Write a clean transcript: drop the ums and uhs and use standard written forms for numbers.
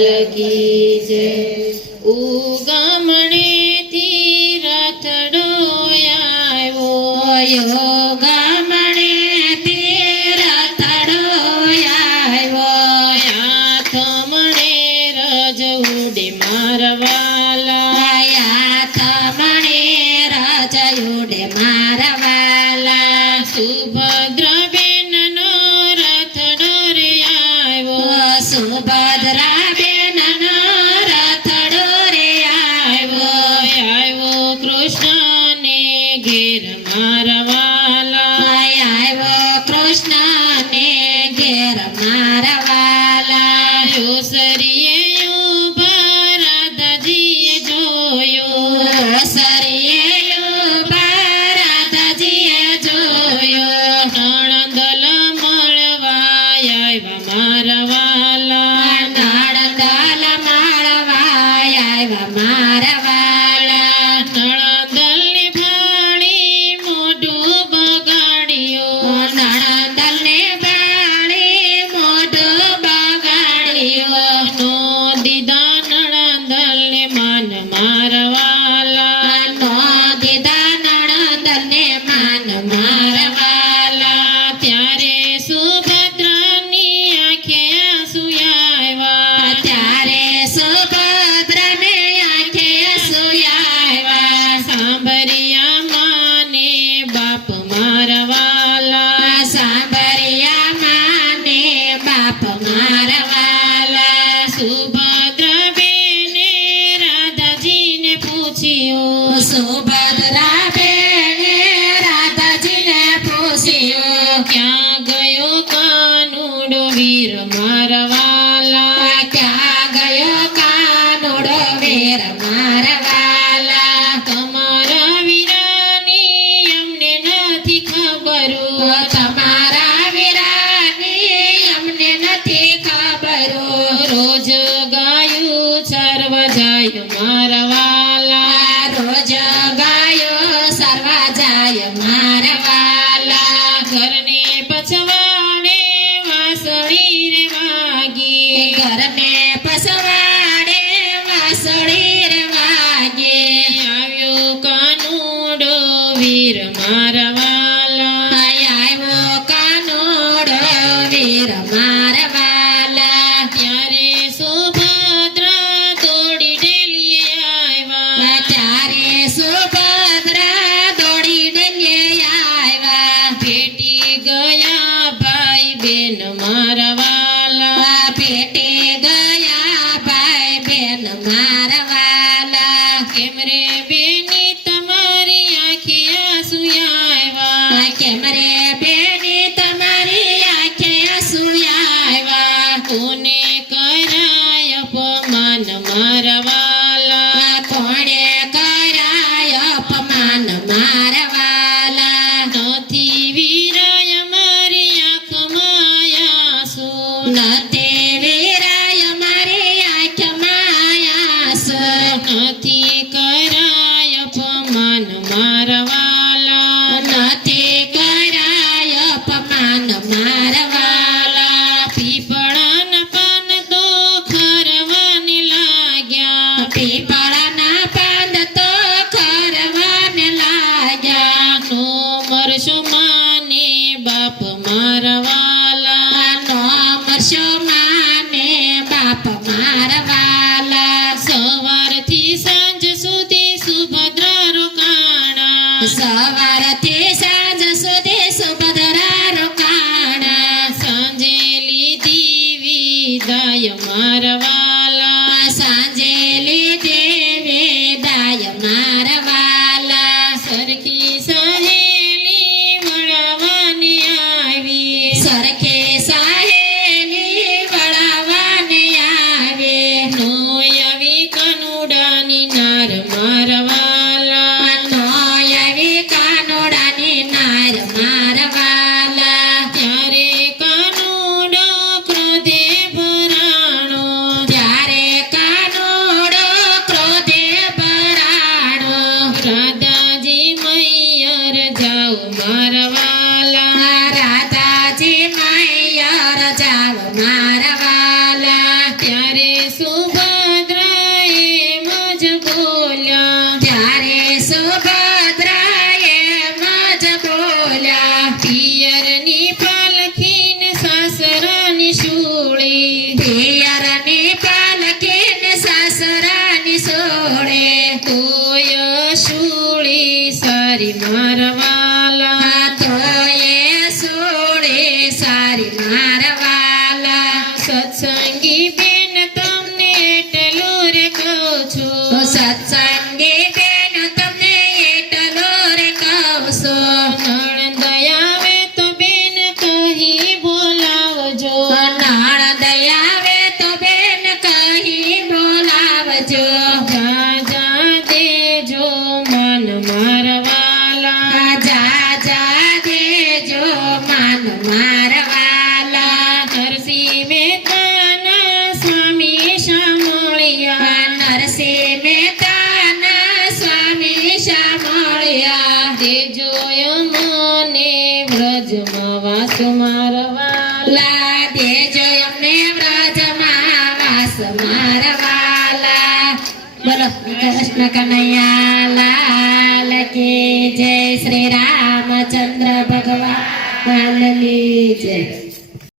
લાલ કી જય. ઉગામણેથી રથડો આવ્યો, ગામણેથી રથડો આવ્યો, આથમણે રજ ઉડે મારવાલા, આથમણે રજ ઉડે મારવાલા, સુભદ્રાબેનનો રથડો રે આવ્યો, સુભદ્રાબેનનો રથડો રે આવ્યો, આવ્યો કૃષ્ણને ઘેર મારવાલા, આવ્યો કૃષ્ણને ઘેર મારવાલા, ઓસરીએ ઊભા રાધાજીએ જોયો, સરિયે ઉભા રાધાજીએ જોયો, નણંદલ મળવા આવ્યા મારવાલા, નણંદલ મળવા આવ્યા મારવાલા, નણંદલને ભાણી મોઢું બગાડ્યું, નણંદલને બાળી મોઢું બગાડ્યું, નો દીધા નણંદલને માન મારવાલા, નો દીધા નણંદલને માન મારવાલા, ત્યારે સુભદ્રાની આંખે આંસુ આવ્યા, ત્યારે સુભદ્રાને આંખે આંસુ આવ્યા, સાંભળ્યા માને બાપ મારવાલા, સાંભળ્યા માને બાપ મારવાલા, સુભદ્રાબેને રાધાજીને પૂછ્યું, સુભદ્રાબેને રાધાજીને પૂછ્યું, ક્યાં ગયો કાનુડો વીર મારવાલા, ક્યાં ગયો કાનુડો વીર મારવાલા, તમારા વીરાની અમને નથી ખબરો, તમારા વીરાની અમને નથી ખબરો, રોજ ગાયું સર્વ જાય મારવાલા, રોજ ગાયો સર્વા જાય મારવાલા, ઘરને પછવાડે વાસળી રે વાગી, ઘરને પસવાડે વાસળી રે વાગે, આવ્યો કાનુડો વીર મારવાલા, આવ્યો કાનુડો વીર મારવાલા, ત્યારે સુભદ્રા દોડી ડેલીએ આવ્યા, ત્યારે સુભદ્રા દોડી ડેલીએ આવ્યા, ભેટી ગયા ભાઈ બેન મારવાલા, ભેટી ગયા ભાઈ બેન મારવાલા, કેમ રે બેની તમારી આંખે આંસુ આવ્યા, કેમ રે બેની તમારી આંખે આંસુ આવ્યા, કોને કરાય અપમાન મારવાલા, કોણે કરાય અપમાન મારવાલા, નથી વીરાય મારી આંખમાં આંસુ, નથી વીરાય મારી આંખમાં આંસુ, નથી કરાય અપમાન મારવાલા, નથી કરાય અપમાન મારવાલા, પીપળાના પાન તો ખરવાને લાગ્યા, પીપળાના પાન તો ખરવાને લાગ્યા, નો મરશો માને બાપ મારવાલા, નો મરશો માને બાપ મારવાલા, સવારથી સાંજ સુધી સુભદ્રા રોકાણા, સવારથી સાંજ સુધી સુભદ્રા રોકાણા, સાંજે લીધી વિદાય મારવાલા, સાંજે લીધે વિદાય મારવાલા, સરખી સહેલી વળાવવાની આવી, સરખી સહેલી વળાવવાને આવી, નો આવી કાનુડાની નાર મારવાલા, નો આવી કાનુડાની નાર મારવાલા, ત્યારે કાનુડો ક્રોધે ભરાણો, ત્યારે સુભદ્રાએ મજ બોલ્યા ત્યારે સુભદ્રાએ મજ બોલ્યા પિયરની પાલખીને સાસરાની શૂળી પિયરની પાલખીને સાસરાની સોળે તોય શૂળી સારી મારવાલા તોય સોળે સારી મારવાલા સત્સંગી બેન તમને એટલું રે કહું છું સત્સંગી બેન તમને એટલો રે કહું છું નણંદ આવે તો બેન કહી બોલાવજો નણંદ આવે તો બેન કહી બોલાવજો જા જા દેજો મન મારવાલા જા જા દેજો માન મારવાલા નરસિંહ મહેતાના સ્વામી સામળિયા નરસિંહ મહેતાના સ્વામી સામળ્યા દેજો મને વ્રજમાં વાસ મારવાલા લા દેજો અમને વ્રજમાં વાસ મારવાલા બોલો કૃષ્ણ કનૈયા લાલ કી જય શ્રી રામચંદ્ર ભગવાન ની જય